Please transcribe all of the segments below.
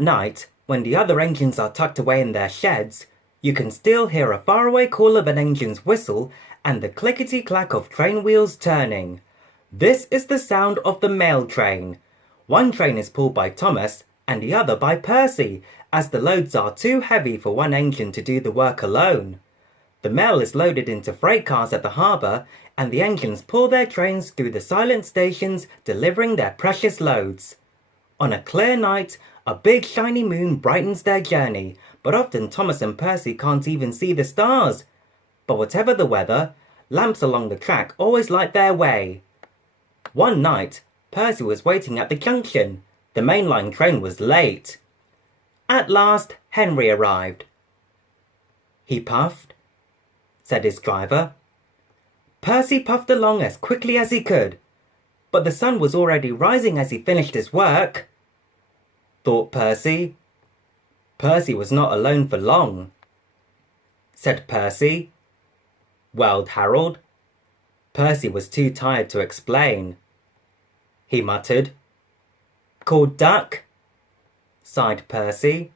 At night, when the other engines are tucked away in their sheds, you can still hear a faraway call of an engine's whistle and the clickety-clack of train wheels turning. This is the sound of the mail train. One train is pulled by Thomas and the other by Percy, as the loads are too heavy for one engine to do the work alone. The mail is loaded into freight cars at the harbour, and the engines pull their trains through the silent stations, delivering their precious loads. On a clear night, a big shiny moon brightens their journey, but often Thomas and Percy can't even see the stars. But whatever the weather, lamps along the track always light their way. One night, Percy was waiting at the junction. The mainline train was late. At last, Henry arrived. He puffed, said his driver. Percy puffed along as quickly as he could, but the sun was already rising as he finished his work, thought Percy. Percy was not alone for long, said Percy, wailed Harold. Percy was too tired to explain. He muttered. Called duck, sighed Percy.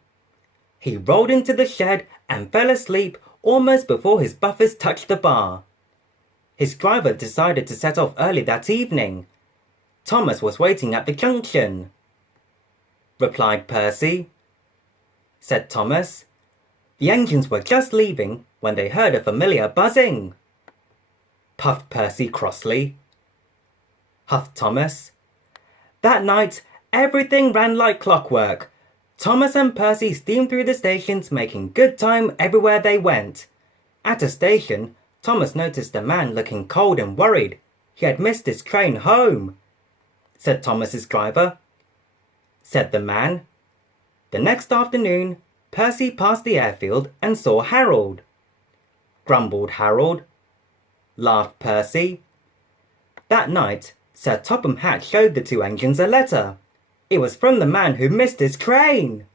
He rolled into the shed and fell asleep almost before his buffers touched the bar. His driver decided to set off early that evening. Thomas was waiting at the junction, replied Percy. Said Thomas. The engines were just leaving when they heard a familiar buzzing, puffed Percy crossly. Huffed Thomas. That night, everything ran like clockwork. Thomas and Percy steamed through the stations, making good time everywhere they went. At a station, Thomas noticed a man looking cold and worried. He had missed his train home, said Thomas's driver. Said the man. The next afternoon, Percy passed the airfield and saw Harold. Grumbled Harold. Laughed Percy. That night, Sir Topham Hatt showed the two engines a letter. It was from the man who missed his train.